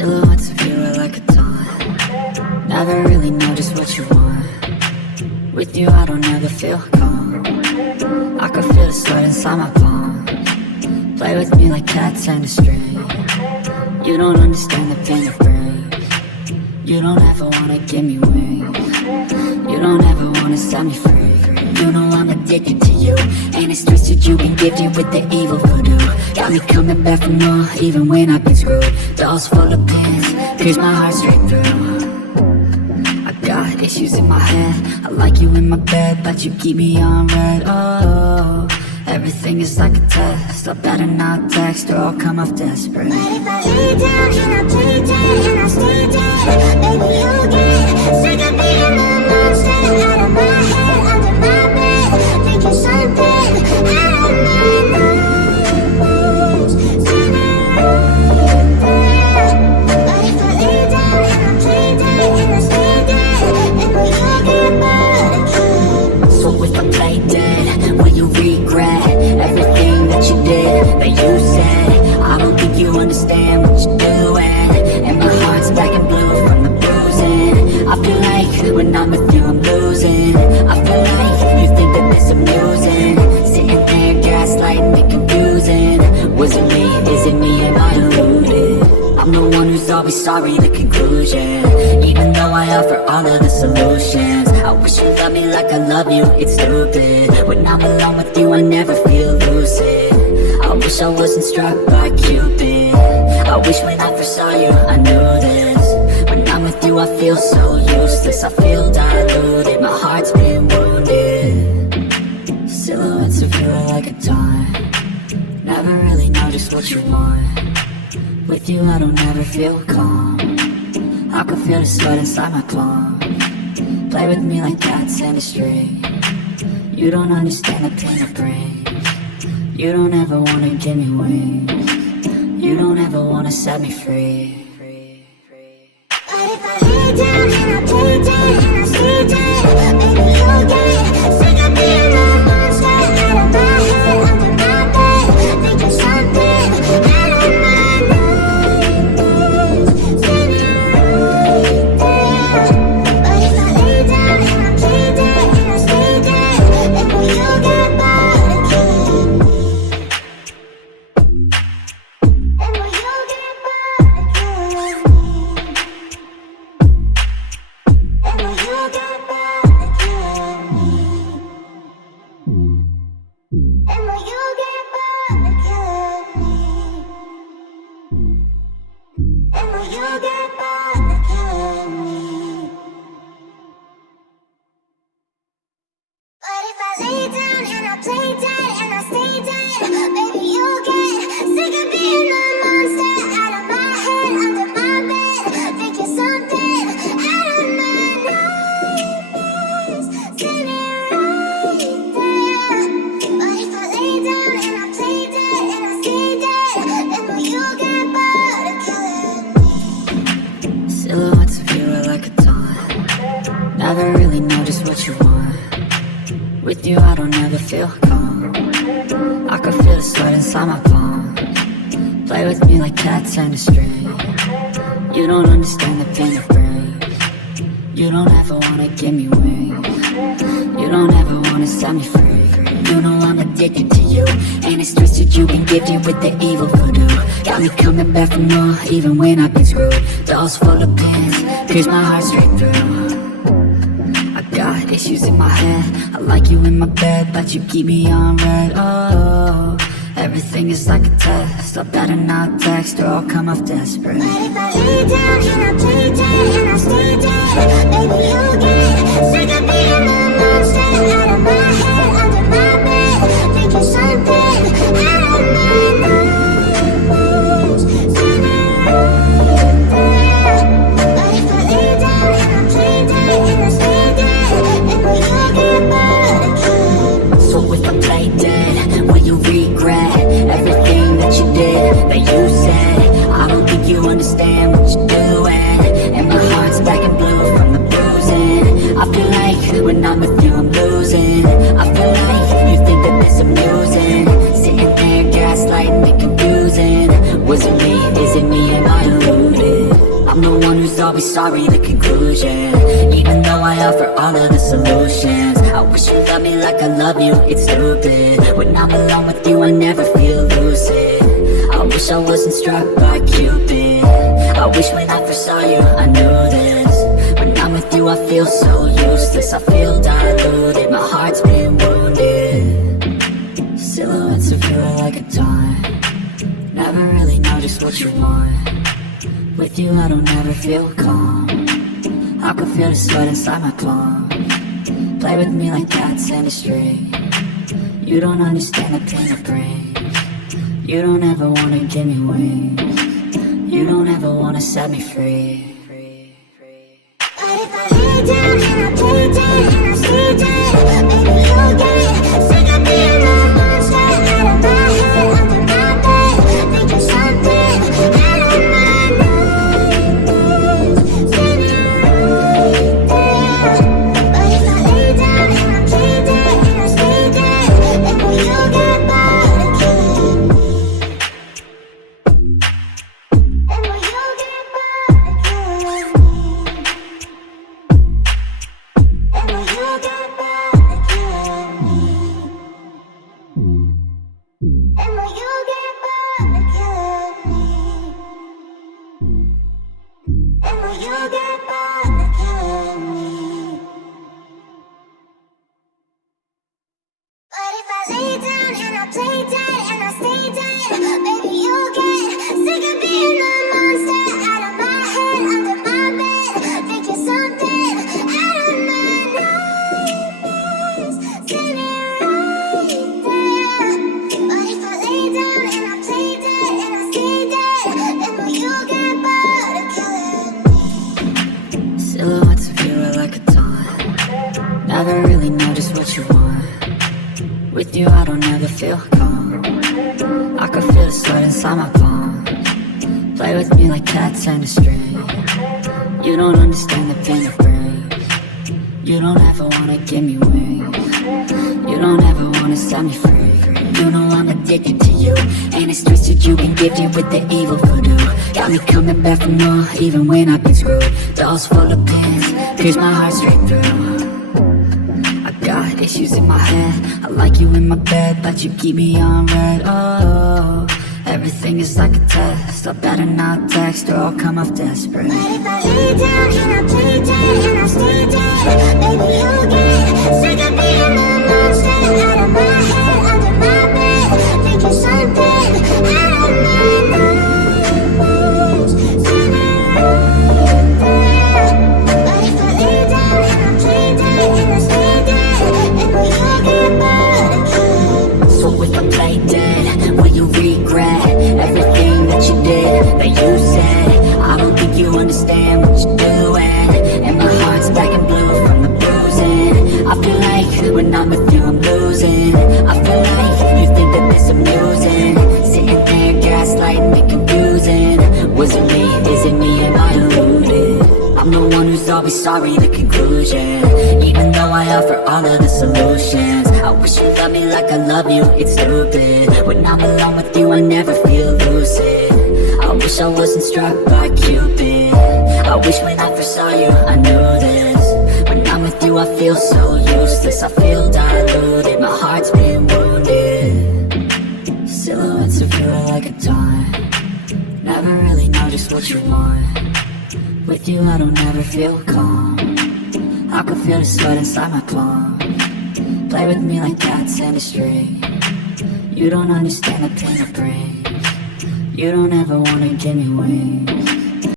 Silhouettes of you are like a taunt. Never really know just what you want. With you I don't ever feel calm. I can feel the sweat inside my palm. Play with me like cats and a string. You don't understand the pain it brings. You don't ever wanna give me wings. You don't ever wanna set me free. You know I'm addicted to you, and it's twisted. You've been gifted with the evil voodoo. Got me coming back for more, even when I've been screwed. Dolls full of pins, pierce my heart straight through. I got issues in my head. I like you in my bed, but you keep me on red. Oh, everything is like a test. I better not text or I'll come off desperate. But if I lay down and I play dead and I stay dead, baby you'll get sick of being the monster out of my head, under my bed, thinking something out of my nightmares. Sitting right there. But if I lay down and I play dead and I stay dead, then will you get bored again? So if I play dead, will you regret everything that you did, that you said? I don't think you understand what you're doing, and my heart's black and blue from the bruising. I feel like when I'm with you I'm losing. I feel like you think that this amusing. Sitting there gaslighting and confusing. Was it me? Is it me? Am I deluded? I'm the one who's always sorry, the conclusion. Even though I offer all of the solutions. I wish you loved me like I love you, it's stupid. When I'm alone with you I never feel lucid. I wish I wasn't struck by Cupid. I wish when I first saw you I knew this. When I'm with you I feel so useless. I feel diluted, my heart's been wounded. Silhouettes of you are like a taunt. Never really know just what you want. With you I don't ever feel calm. I can feel the sweat inside my palm. Play with me like cats and a string. You don't understand the pain it brings. You don't ever wanna give me wings. You don't ever wanna set me free. But if I lay down and I play dead and I stay dead, baby you'll get sick of being the monster out of my head, under my bed, thinking something out of my nightmares. Sitting right there. But if I lay down and I play dead and I stay dead, then will you get bored again? Then will you get bored again? And will you get back again? And will you get back again? And will you get back again? But if I lay down and I play dead and I stay dead, baby you'll get sick of being the monster out of my head, under my bed, thinking something out of my nightmares. Sitting right there. But if I lay down and I play dead and I stay dead, then will you get bored again? Silhouettes of you are like a taunt. Never really know just what you want. With you I don't ever feel calm. I can feel the sweat inside my palm. Play with me like cats and a string. You don't understand the pain it brings. You don't ever wanna give me wings. You don't ever wanna set me free. You know I'm addicted to you, and it's twisted. You've been gifted with the evil voodoo. Got me coming back for more, even when I've been screwed. Dolls full of pins, pierce my heart straight through. I got issues in my head. I like you in my bed, but you keep me on red. Oh, everything is like a test. I better not text or I'll come off desperate. But if I lay down and I play dead and I stay dead, baby you'll get sick of being the monster out of my head, under my bed, thinking something out of my nightmares. Sitting right there. But if I lay down and I play dead and I stay dead, then will you get bored again? So if I play dead, will you regret everything that you did, that you said? I don't think you understand what you're doing, and my heart's black and blue from the bruising. I feel like when I'm the one who's always sorry, the conclusion. Even though I offer all of the solutions, I wish you loved me like I love you, it's stupid. When I'm alone with you, I never feel lucid. I wish I wasn't struck by Cupid. I wish when I first saw you, I knew this. When I'm with you, I feel so useless. I feel diluted, my heart's been wounded. Silhouettes of you are like a taunt. Never really know just what you want. With you, I don't ever feel calm. I can feel the sweat inside my palms. Play with me like cats in a string. You don't understand the pain it brings. You don't ever wanna give me wings. You don't ever wanna set me free. But if I lay down and I play dead and I stay dead, maybe you'll get sick of being the monster out of my head, under my bed, thinking something out of my nightmares, standing right there. But if I lay down and I play dead and I stay dead, then will you get bored of killing me? And will you get bored of killing me? And will you get bored of killing me? And will you get bored of killing me? And will you get bored of killing me? But if I lay down and I play dead and I stay dead, maybe you'll get sick of being the monster out of my head, under my bed, thinking something out of my nightmares, standing right there. But if I lay down and I play dead and I stay dead, then will you get bored of killing me? Silhouettes of you are like a taunt. Never really know just what you want. With you, I don't ever feel calm. I can feel the sweat inside my palms. Play with me like cats and a string. You don't understand the pain it brings. You don't ever wanna give me wings. You don't ever wanna set me free. You know I'm addicted to you, and it's twisted you've been gifted with the evil voodoo. Got me coming back for more, even when I've been screwed. Dolls full of pins, pierce my heart straight through. I got issues in my head. I like you in my bed, but you keep me on red. Oh, everything is like a test. I better not text or I'll come off desperate. But if I lay down and I play dead and I stay dead, maybe you'll get sick of being the monster out of my head, under my bed, thinking something out of my nightmares, standing right there. But if I lay down and I play dead and I stay dead, then will you get bored of killing me? So if I play dead, will you regret everything that you did, that you said? I don't think you understand what you're doing, and my heart's black and blue from the bruising. I feel like when I'm with you I'm losing. I feel like you think that this amusing, sitting there gaslighting and confusing. Was it me? Is it me? Am I deluded? I'm the one who's always sorry, the conclusion. Even though I offer all of the solutions, I wish you loved me like I love you, it's stupid. When I'm alone with you, I never feel lucid. I wish I wasn't struck by Cupid. I wish when I first saw you, I knew this. When I'm with you, I feel so useless. I feel diluted, my heart's been wounded. Silhouettes of you are like a taunt. Never really know just what you want. With you, I don't ever feel calm. I can feel the sweat inside my palms. Play with me like cats in a string. You don't understand the pain it brings. You don't ever wanna give me wings.